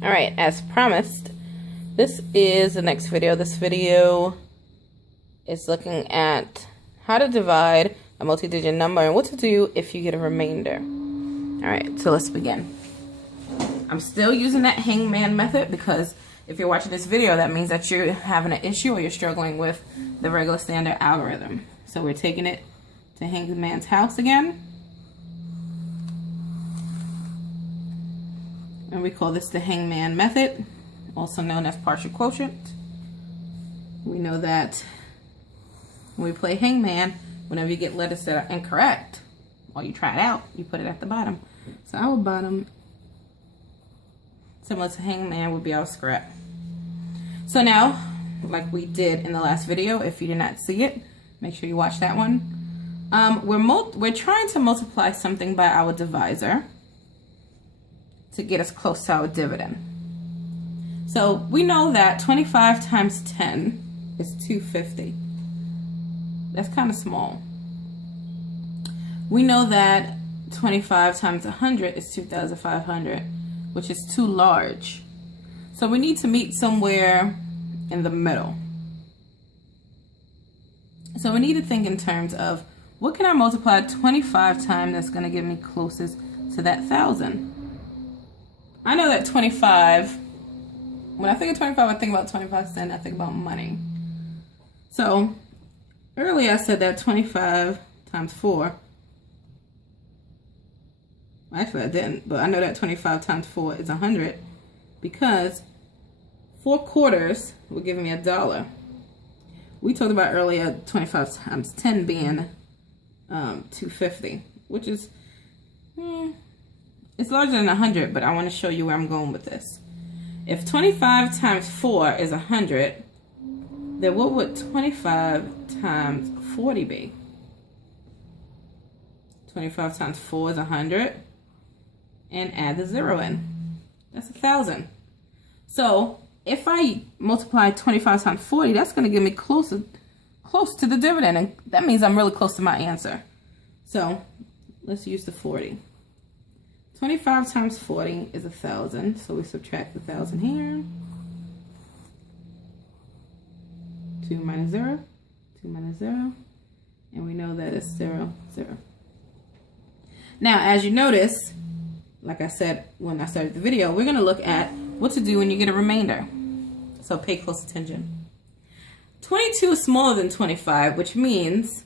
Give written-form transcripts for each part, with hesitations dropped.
All right, as promised, this is the next video. This video is looking at how to divide a multi-digit number and what to do if you get a remainder. All right, so let's begin. I'm still using that hangman method because if you're watching this video, that means that you're having an issue or you're struggling with the regular standard algorithm. So we're taking it to hangman's house again. And we call this the hangman method, also known as partial quotient. We know that when we play hangman, whenever you get letters that are incorrect, or you try it out, you put it at the bottom. So our bottom, similar to hangman, would be our scrap. So now, like we did in the last video, if you did not see it, make sure you watch that one. We're trying to multiply something by our divisor to get us close to our dividend. So we know that 25 times 10 is 250. That's kind of small. We know that 25 times 100 is 2,500, which is too large. So we need to meet somewhere in the middle. So we need to think in terms of what can I multiply 25 times that's going to get me closest to that 1,000. I know that 25, when I think of 25, I think about 25 cents, I think about money. So earlier I said that 25 times 4, actually I didn't, but I know that 25 times 4 is 100 because 4 quarters will give me $1. We talked about earlier 25 times 10 being 250, which is, it's larger than 100, but I want to show you where I'm going with this. If 25 times 4 is 100, then what would 25 times 40 be? 25 times 4 is 100, and add the 0 in. That's 1,000. So if I multiply 25 times 40, that's going to give me close to the dividend, and that means I'm really close to my answer. So let's use the 40. 25 times 40 is 1,000, so we subtract the 1,000 here. 2 minus 0, 2 minus 0, and we know that it's 0, 0. Now, as you notice, like I said when I started the video, we're going to look at what to do when you get a remainder. So pay close attention. 22 is smaller than 25, which means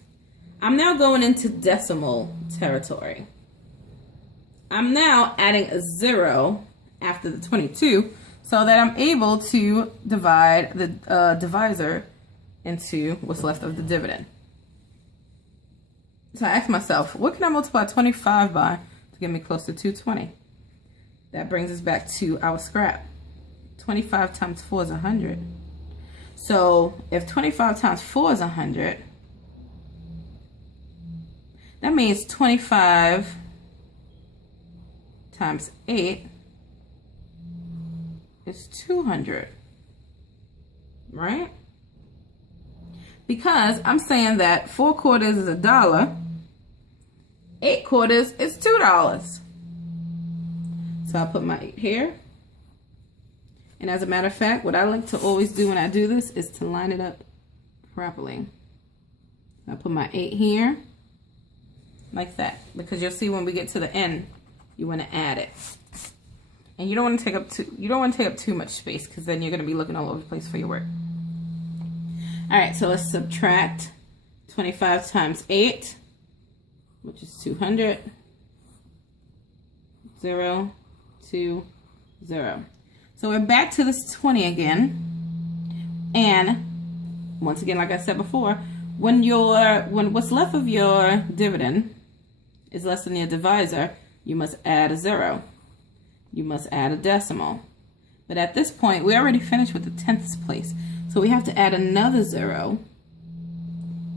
I'm now going into decimal territory. I'm now adding a 0 after the 22 so that I'm able to divide the divisor into what's left of the dividend. So I asked myself, what can I multiply 25 by to get me close to 220? That brings us back to our scrap. 25 times 4 is 100. So if 25 times 4 is 100, that means 25 times 8 is 200, right? Because I'm saying that 4 quarters is $1, 8 quarters is $2. So I'll put my 8 here. And as a matter of fact, what I like to always do when I do this is to line it up properly. I'll put my 8 here, like that, because you'll see when we get to the end, you want to add it, and you don't want to take up too much space because then you're going to be looking all over the place for your work. All right, so let's subtract 25 times 8, which is 200. 0, 2, 0. So we're back to this 20 again, and once again, like I said before, when what's left of your dividend is less than your divisor, you must add a 0. You must add a decimal. But at this point, we already finished with the 10th place. So we have to add another 0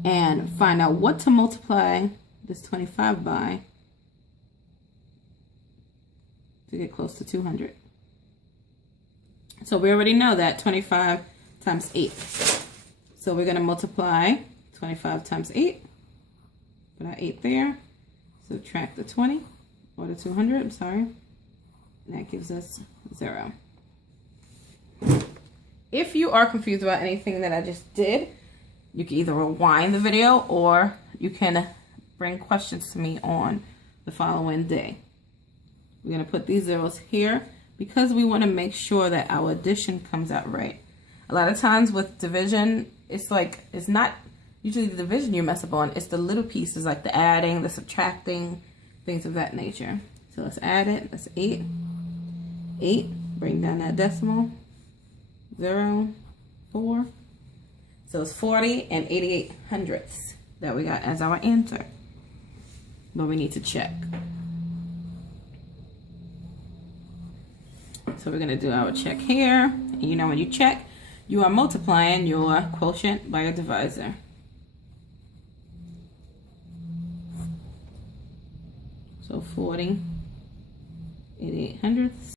and find out what to multiply this 25 by to get close to 200. So we already know that 25 times 8. So we're going to multiply 25 times 8. Put our 8 there. Subtract the 20, or the 200, I'm sorry. And that gives us 0. if you are confused about anything that I just did, you can either rewind the video or you can bring questions to me on the following day. We're going to put these zeros here because we want to make sure that our addition comes out right. A lot of times with division, it's not usually the division you mess up on. It's the little pieces like the adding, the subtracting, things of that nature. So let's add it. That's 8. 8. Bring down that decimal. 0, 4. So it's 40 and 88 hundredths that we got as our answer. But we need to check. So we're going to do our check here. And you know when you check, you are multiplying your quotient by your divisor. So 40, 88 hundredths.